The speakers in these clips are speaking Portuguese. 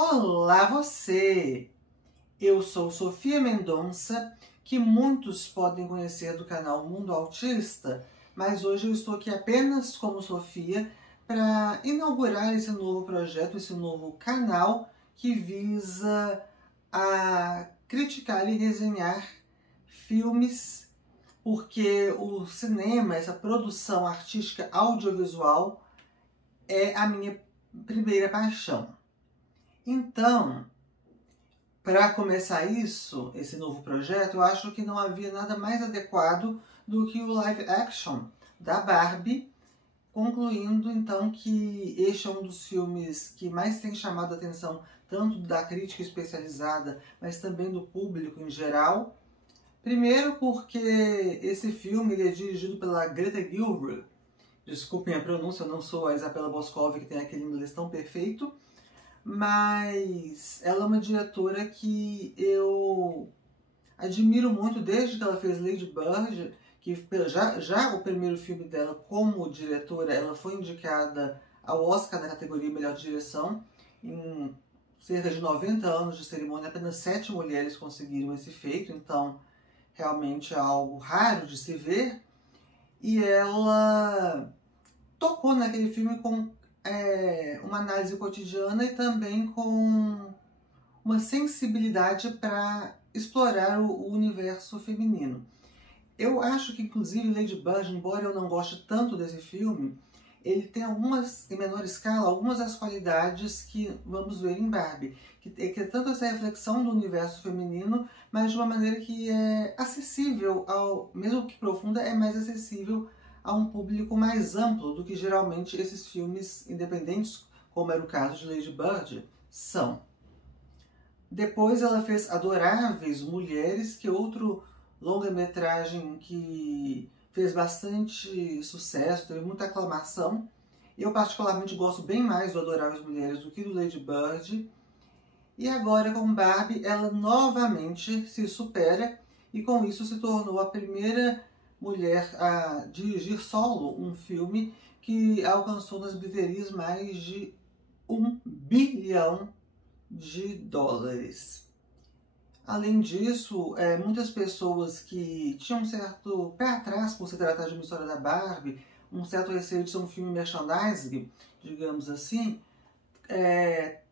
Olá você! Eu sou Sofia Mendonça, que muitos podem conhecer do canal Mundo Autista, mas hoje eu estou aqui apenas como Sofia para inaugurar esse novo projeto, esse novo canal que visa a criticar e resenhar filmes, porque o cinema, essa produção artística audiovisual, é a minha primeira paixão. Então, para começar esse novo projeto, eu acho que não havia nada mais adequado do que o live action da Barbie, concluindo então que este é um dos filmes que mais tem chamado a atenção tanto da crítica especializada, mas também do público em geral. Primeiro porque esse filme ele é dirigido pela Greta Gerwig. Desculpem a pronúncia, eu não sou a Isabella Boscov, que tem aquele inglês tão perfeito. Mas ela é uma diretora que eu admiro muito desde que ela fez Lady Bird, que já o primeiro filme dela como diretora, ela foi indicada ao Oscar na categoria Melhor Direção. Em cerca de 90 anos de cerimônia, apenas 7 mulheres conseguiram esse feito, então realmente é algo raro de se ver. E ela tocou naquele filme com uma análise cotidiana e também com uma sensibilidade para explorar o universo feminino. Eu acho que, inclusive, Lady Bird, embora eu não goste tanto desse filme, ele tem algumas, em menor escala, algumas das qualidades que vamos ver em Barbie, que é tanto essa reflexão do universo feminino, mas de uma maneira que é acessível, mesmo que profunda, é mais acessível a um público mais amplo do que geralmente esses filmes independentes, como era o caso de Lady Bird, são. Depois ela fez Adoráveis Mulheres, que é outro longa-metragem que fez bastante sucesso, teve muita aclamação. Eu particularmente gosto bem mais do Adoráveis Mulheres do que do Lady Bird. E agora com Barbie ela novamente se supera e com isso se tornou a primeira mulher a dirigir solo um filme que alcançou nas bilheterias mais de $1 bilhão. Além disso, muitas pessoas que tinham um certo pé atrás por se tratar de uma história da Barbie, um certo receio de ser um filme merchandising, digamos assim,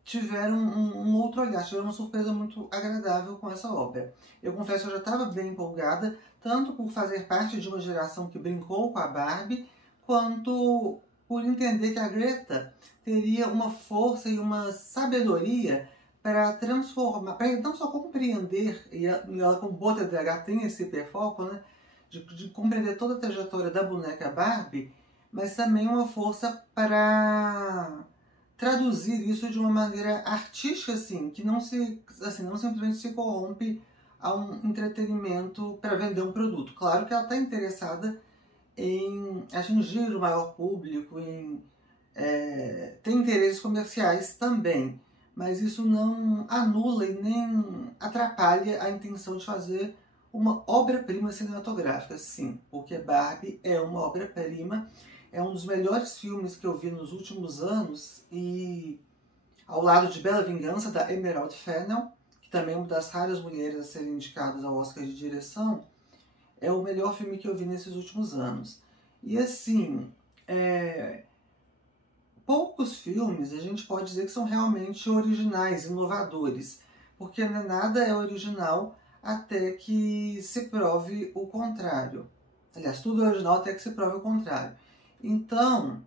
tiveram um outro olhar, tiveram uma surpresa muito agradável com essa obra. Eu confesso que eu já estava bem empolgada, tanto por fazer parte de uma geração que brincou com a Barbie, quanto por entender que a Greta teria uma força e uma sabedoria para transformar, para não só compreender, e ela como boa TDAH tem esse hiperfoco, né, de compreender toda a trajetória da boneca Barbie, mas também uma força para traduzir isso de uma maneira artística, assim, que não simplesmente se corrompe a um entretenimento para vender um produto. Claro que ela está interessada em atingir o maior público, em ter interesses comerciais também, mas isso não anula e nem atrapalha a intenção de fazer uma obra-prima cinematográfica, sim, porque Barbie é uma obra-prima. É um dos melhores filmes que eu vi nos últimos anos e ao lado de Bela Vingança, da Emerald Fennell, que também é uma das raras mulheres a serem indicadas ao Oscar de direção, é o melhor filme que eu vi nesses últimos anos. E assim, poucos filmes a gente pode dizer que são realmente originais, inovadores, porque nada é original até que se prove o contrário. Aliás, tudo é original até que se prove o contrário. Então,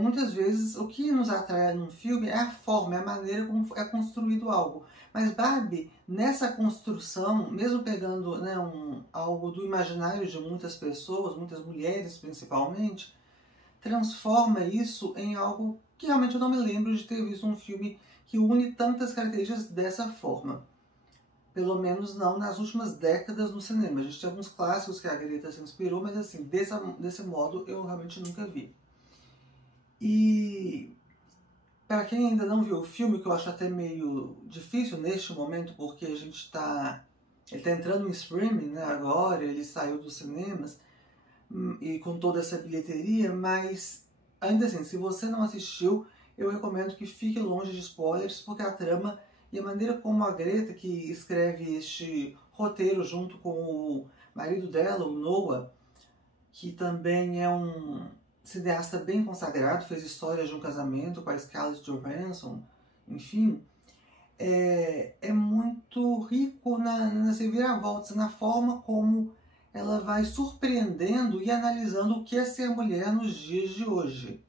muitas vezes o que nos atrai num filme é a forma, é a maneira como é construído algo. Mas Barbie, nessa construção, mesmo pegando, né, algo do imaginário de muitas pessoas, muitas mulheres principalmente, transforma isso em algo que realmente eu não me lembro de ter visto um filme que une tantas características dessa forma. Pelo menos não nas últimas décadas no cinema. A gente tem alguns clássicos que a Greta se inspirou, mas assim, desse modo eu realmente nunca vi. E para quem ainda não viu o filme, que eu acho até meio difícil neste momento, porque ele está entrando em streaming, né, agora, ele saiu dos cinemas, e com toda essa bilheteria, mas ainda assim, se você não assistiu, eu recomendo que fique longe de spoilers, porque a trama e a maneira como a Greta, que escreve este roteiro junto com o marido dela, o Noah, que também é um cineasta bem consagrado, fez História de um Casamento com a Scarlett Johansson, enfim, é muito rico nas reviravoltas, na forma como ela vai surpreendendo e analisando o que é ser mulher nos dias de hoje.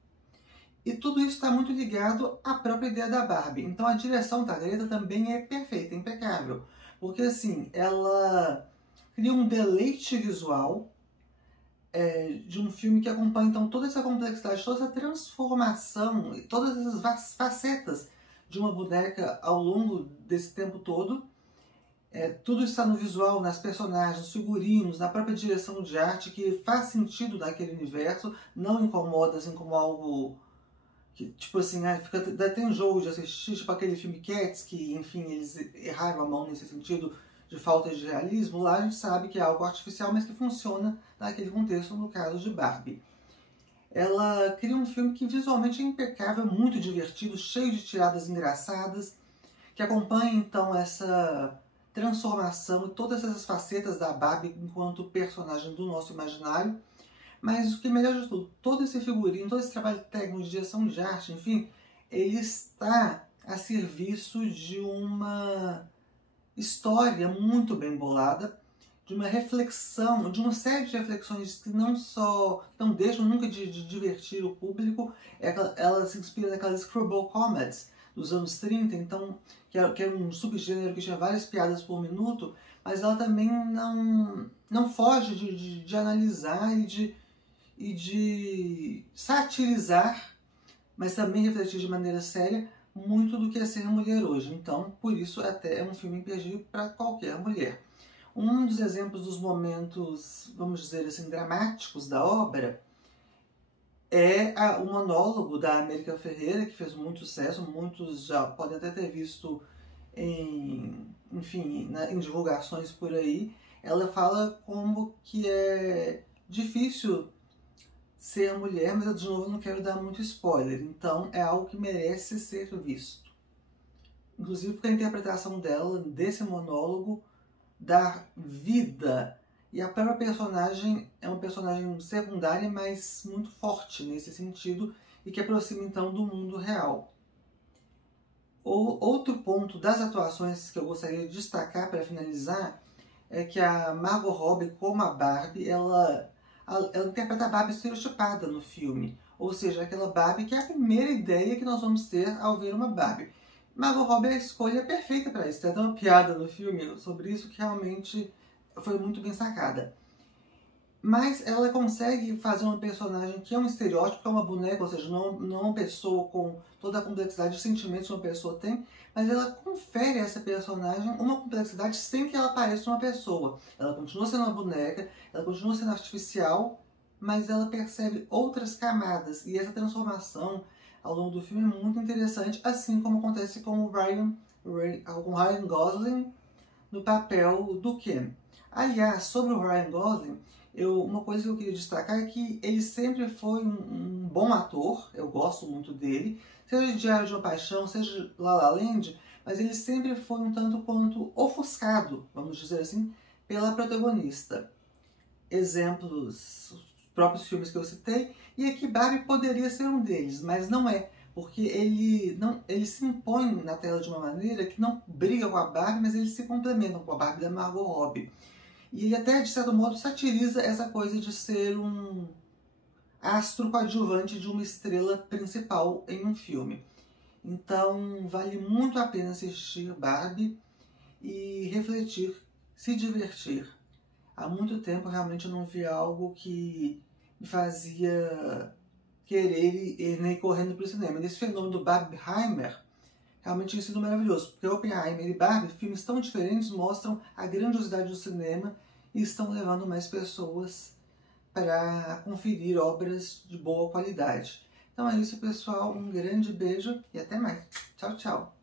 E tudo isso está muito ligado à própria ideia da Barbie. Então a direção da Greta também é perfeita, impecável. Porque assim, ela cria um deleite visual de um filme que acompanha então toda essa complexidade, toda essa transformação, todas essas facetas de uma boneca ao longo desse tempo todo. Tudo está no visual, nas personagens, nos figurinos, na própria direção de arte, que faz sentido naquele universo, não incomoda assim como algo que, tipo assim, dá até enjoo de assistir, tipo aquele filme Cats, que, enfim, eles erraram a mão nesse sentido de falta de realismo. Lá a gente sabe que é algo artificial, mas que funciona naquele contexto, no caso de Barbie. Ela cria um filme que visualmente é impecável, muito divertido, cheio de tiradas engraçadas, que acompanha então essa transformação e todas essas facetas da Barbie enquanto personagem do nosso imaginário. Mas o que é melhor de tudo, todo esse figurino, todo esse trabalho técnico de direção de arte, enfim, ele está a serviço de uma história muito bem bolada, de uma reflexão, de uma série de reflexões que não deixam nunca de divertir o público. Ela se inspira naquelas screwball comedies dos anos 30, então, que era um subgênero que tinha várias piadas por minuto, mas ela também não foge de analisar e de satirizar, mas também refletir de maneira séria muito do que é ser mulher hoje. Então, por isso, até é um filme imperdível para qualquer mulher. Um dos exemplos dos momentos, vamos dizer assim, dramáticos da obra é o monólogo da América Ferreira, que fez muito sucesso, muitos já podem até ter visto em divulgações por aí. Ela fala como que é difícil ser mulher, mas eu, de novo, não quero dar muito spoiler, então é algo que merece ser visto. Inclusive porque a interpretação dela, desse monólogo, dá vida, e a própria personagem é uma personagem secundária, mas muito forte nesse sentido, e que aproxima então do mundo real. Outro ponto das atuações que eu gostaria de destacar para finalizar é que a Margot Robbie, como a Barbie, ela interpreta a Barbie estereotipada no filme. Ou seja, aquela Barbie que é a primeira ideia que nós vamos ter ao ver uma Barbie. Margot Robbie é a escolha perfeita para isso. Tem até uma piada no filme sobre isso que realmente foi muito bem sacada. Mas ela consegue fazer uma personagem que é um estereótipo, que é uma boneca, ou seja, não uma pessoa com toda a complexidade de sentimentos que uma pessoa tem, mas ela confere a essa personagem uma complexidade sem que ela pareça uma pessoa. Ela continua sendo uma boneca, ela continua sendo artificial, mas ela percebe outras camadas. E essa transformação ao longo do filme é muito interessante, assim como acontece com o Ryan Gosling no papel do Ken. Aliás, sobre o Ryan Gosling, uma coisa que eu queria destacar é que ele sempre foi um bom ator, eu gosto muito dele, seja de Diário de uma Paixão, seja La La Land, mas ele sempre foi um tanto quanto ofuscado, vamos dizer assim, pela protagonista. Exemplos, os próprios filmes que eu citei, e aqui Barbie poderia ser um deles, mas não é, porque ele se impõe na tela de uma maneira que não briga com a Barbie, mas eles se complementam com a Barbie da Margot Robbie. E ele até, de certo modo, satiriza essa coisa de ser um astro coadjuvante de uma estrela principal em um filme. Então, vale muito a pena assistir Barbie e refletir, se divertir. Há muito tempo, realmente, eu não vi algo que me fazia querer ir correndo para o cinema. Nesse fenômeno do Barbieheimer, realmente tinha sido maravilhoso, porque Oppenheimer e Barbie, filmes tão diferentes, mostram a grandiosidade do cinema e estão levando mais pessoas para conferir obras de boa qualidade. Então é isso, pessoal. Um grande beijo e até mais. Tchau, tchau.